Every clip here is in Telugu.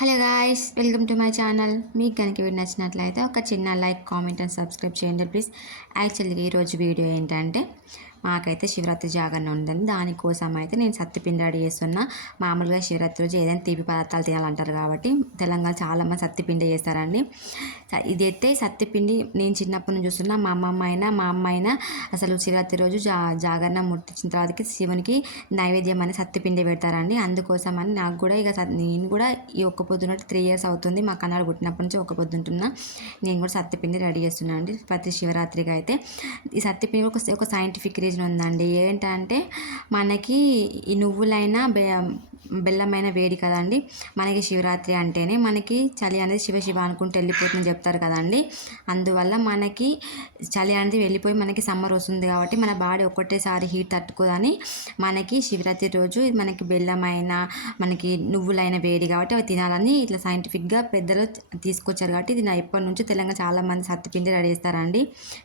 Hello guys, welcome to my channel. మీకు కనుక వీడియో నచ్చినట్లయితే ఒక చిన్న లైక్, కామెంట్ అండ్ సబ్స్క్రైబ్ చేయండి ప్లీజ్. యాక్చువల్గా ఈరోజు వీడియో ఏంటంటే మాకైతే శివరాత్రి జాగరణ ఉందని దానికోసం అయితే నేను సత్తిపిండి రెడీ చేస్తున్నా. మామూలుగా శివరాత్రి రోజు ఏదైనా తీపి పదార్థాలు తినాలంటారు కాబట్టి తెలంగాణ చాలామంది సత్తిపిండి చేస్తారండి. ఇదైతే సత్తిపిండి నేను చిన్నప్పటి నుంచి చూస్తున్నా. మా అమ్మమ్మ అయినా మా అమ్మ అయినా అసలు శివరాత్రి రోజు జాగరణ ముట్టించిన తర్వాతకి శివునికి నైవేద్యం అని సత్తిపిండి పెడతారండి. అందుకోసం అని నాకు కూడా నేను కూడా ఈ ఒక్క పొద్దున్నట్టు 3 years అవుతుంది. మా కన్నాడు పుట్టినప్పటి నుంచి ఒక్క పొద్దుంటున్నా. నేను కూడా సత్తిపిండి రెడీ చేస్తున్నాను అండి ప్రతి శివరాత్రికి అయితే. ఈ సత్తిపిండి ఒక సైంటిఫిక్ రీజన్ ఉందండి. ఏంటంటే మనకి ఈ నువ్వులైనా బెల్లమైన వేడి కదండి. మనకి శివరాత్రి అంటేనే మనకి చలి అనేది శివ శివ అనుకుంటూ వెళ్ళిపోతుందని చెప్తారు కదండి. అందువల్ల మనకి చలి అనేది వెళ్ళిపోయి మనకి సమ్మర్ వస్తుంది కాబట్టి మన బాడీ ఒక్కటేసారి హీట్ తట్టుకోదని మనకి శివరాత్రి రోజు మనకి బెల్లమైన మనకి నువ్వులైన వేడి కాబట్టి అవి తినాలని ఇట్లా సైంటిఫిక్గా పెద్దలు తీసుకొచ్చారు. కాబట్టి ఇది నా ఎప్పటి నుంచో తెలంగాణ చాలామంది సత్తిపిండి రెడీ చేస్తారండి.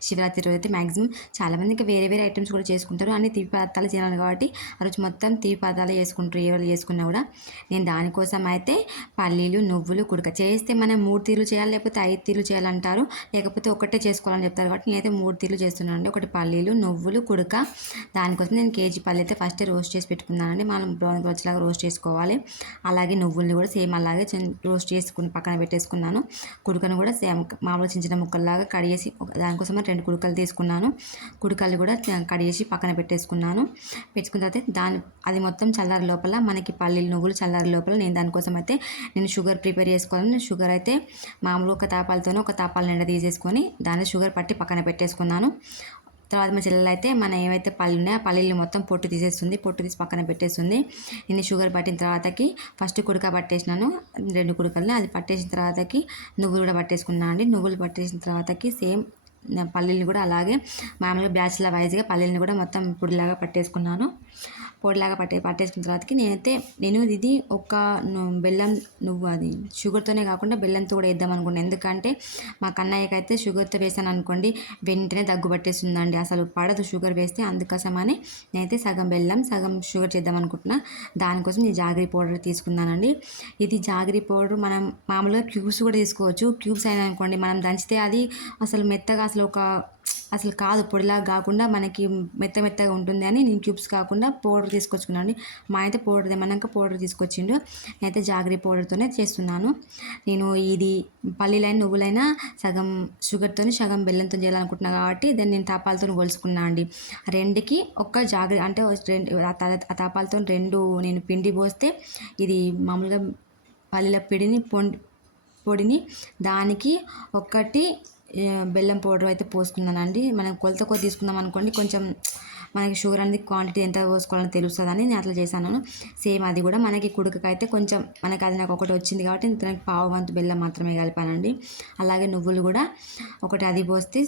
శివరాత్రి రోజు అయితే మ్యాక్సిమం చాలామంది ఇంకా వేరే వేరే ఐటమ్స్ కూడా చేసుకుంటారు. అన్ని తీపి పదార్థాలు తినాలి కాబట్టి ఆ రోజు మొత్తం తీపి పదార్థాలు చేసుకుంటారు. ఎవరు చేసుకున్నా కూడా నేను దానికోసం అయితే పల్లీలు, నువ్వులు, కుడక చేస్తే మనం 3 తీర్లు చేయాలి, లేకపోతే 5 తీర్లు చేయాలంటారు, లేకపోతే ఒకటే చేసుకోవాలని చెప్తారు. కాబట్టి నేనైతే 3 తీర్లు చేస్తున్నాను అండి. ఒకటి పల్లీలు, నువ్వులు, కుడక. దానికోసం నేను కేజీ పల్లి అయితే ఫస్ట్ రోస్ట్ చేసి పెట్టుకున్నానండి. మనం బ్రౌన్ వచ్చేలాగా రోస్ట్ చేసుకోవాలి. అలాగే నువ్వుల్ని కూడా సేమ్ అలాగే రోస్ట్ చేసుకుని పక్కన పెట్టేసుకున్నాను. కుడకను కూడా సేమ్ మామూలుగా చిన్న చిన్న ముక్కల్లాగా కడిగేసి దానికోసం 2 కుడకలు తీసుకున్నాను. కుడకలు కూడా కడిగేసి పక్కన పెట్టేసుకున్నాను. పెట్టుకున్న తర్వాత అది మొత్తం చల్లారి లోపల మనకి పల్లీలు, నువ్వులు చల్లారి లోపల నేను షుగర్ ప్రిపేర్ చేసుకోవాలని షుగర్ అయితే మామూలు ఒక తాపాల నిండా తీసేసుకొని దాన్ని షుగర్ పట్టి పక్కన పెట్టేసుకున్నాను. తర్వాత మా చెల్లెలు అయితే ఏవైతే పళ్ళు ఉన్నాయో ఆ పల్లీలు మొత్తం పొట్టు తీసేస్తుంది. పొట్టు తీసి పక్కన పెట్టేస్తుంది. నేను షుగర్ పట్టిన తర్వాతకి ఫస్ట్ కుడక పట్టేసినాను, 2 కుడకల్ని. అది పట్టేసిన తర్వాతకి నువ్వులు కూడా పట్టేసుకున్నాను అండి. నువ్వులు పట్టేసిన తర్వాతకి సేమ్ పల్లీలు కూడా అలాగే మామూలుగా బ్యాచ్ల వైజ్గా పల్లీలను కూడా మొత్తం పొడిలాగా పట్టేసుకున్నాను. పొడిలాగా పట్టేసుకున్న తర్వాతకి నేను ఇది ఒక బెల్లం నువ్వు అది షుగర్తోనే కాకుండా బెల్లంతో కూడా వేద్దాం అనుకున్నాను. ఎందుకంటే మా కన్నయ్యకి అయితే షుగర్తో వేసాను అనుకోండి వెంటనే దగ్గు పట్టేస్తుందండి, అసలు పడదు షుగర్ వేస్తే. అందుకోసమని నేనైతే సగం బెల్లం సగం షుగర్ చేద్దాం అనుకుంటున్నా. దానికోసం నేను జాగరీ పౌడర్ తీసుకున్నానండి. ఇది జాగరీ పౌడర్ మనం మామూలుగా క్యూబ్స్ కూడా తీసుకోవచ్చు. క్యూబ్స్ అయినా అనుకోండి మనం దంచితే అది అసలు మెత్తగా అసలు కాదు, పొడిలాగా కాకుండా మనకి మెత్తగా ఉంటుంది అని నేను క్యూబ్స్ కాకుండా పౌడర్ తీసుకొచ్చుకున్నాను. మా అయితే పౌడర్ తెమ్మన్నాక పౌడర్ తీసుకొచ్చిండు. నేనైతే జాగరీ పౌడర్తోనే చేస్తున్నాను. నేను ఇది పల్లీలైనా నువ్వులైనా సగం షుగర్తో సగం బెల్లంతో చేయాలనుకుంటున్నాను కాబట్టి దాన్ని నేను తాపాలతో కొలుసుకున్నాను అండి. రెండుకి ఒక్క జాగరీ అంటే ఆ తాపాలతో 2 నేను పిండి పోస్తే ఇది మామూలుగా పల్లీల పొడిని దానికి ఒకటి బెల్లం పౌడర్ అయితే పోసుకున్నానండి. మనం కొలత కొద్ది తీసుకుందాం అనుకోండి, కొంచెం మనకి షుగర్ అనేది క్వాంటిటీ ఎంత పోసుకోవాలని తెలుస్తుందని నేను అట్లా చేశాను. సేమ్ అది కూడా మనకి కుడకకైతే కొంచెం నాకు ఒకటి వచ్చింది కాబట్టి దానికి పావు వంతు బెల్లం మాత్రమే కలిపానండి. అలాగే నువ్వులు కూడా ఒకటి అది పోస్తే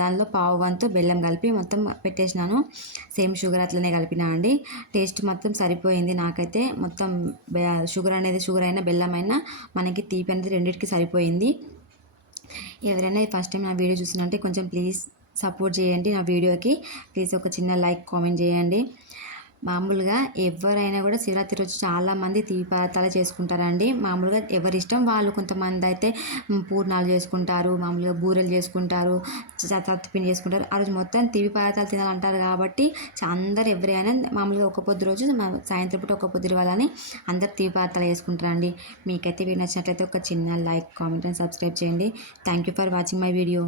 దానిలో పావు వంతు బెల్లం కలిపి మొత్తం పెట్టేసినాను. సేమ్ షుగర్ అట్లనే కలిపినా అండి. టేస్ట్ మొత్తం సరిపోయింది నాకైతే. మొత్తం షుగర్ అయినా బెల్లం అయినా మనకి తీపి అనేది రెండింటికి సరిపోయింది. ఎవరైనా ఫస్ట్ టైం నా వీడియో చూస్తున్నట్టే కొంచెం ప్లీజ్ సపోర్ట్ చేయండి నా వీడియోకి. ప్లీజ్ ఒక చిన్న లైక్, కామెంట్ చేయండి. మామూలుగా ఎవరైనా కూడా శివరాత్రి రోజు చాలామంది తీపి పదార్థాలు చేసుకుంటారండి. మామూలుగా ఎవరి ఇష్టం వాళ్ళు. కొంతమంది అయితే పూర్ణాలు చేసుకుంటారు, మామూలుగా బూరెలు చేసుకుంటారు, సత్తిపిండి చేసుకుంటారు. ఆ రోజు మొత్తం తీపి పదార్థాలు తినాలంటారు కాబట్టి ఎవరైనా మామూలుగా ఒక పొద్దు రోజు సాయంత్రం పూట ఒక పొద్దు ఇవ్వాలని అందరు తీపి పదార్థాలు చేసుకుంటారండి. మీకైతే వీడియో నచ్చినట్లయితే ఒక చిన్న లైక్, కామెంట్ అండ్ సబ్స్క్రైబ్ చేయండి. Thank you for watching my video.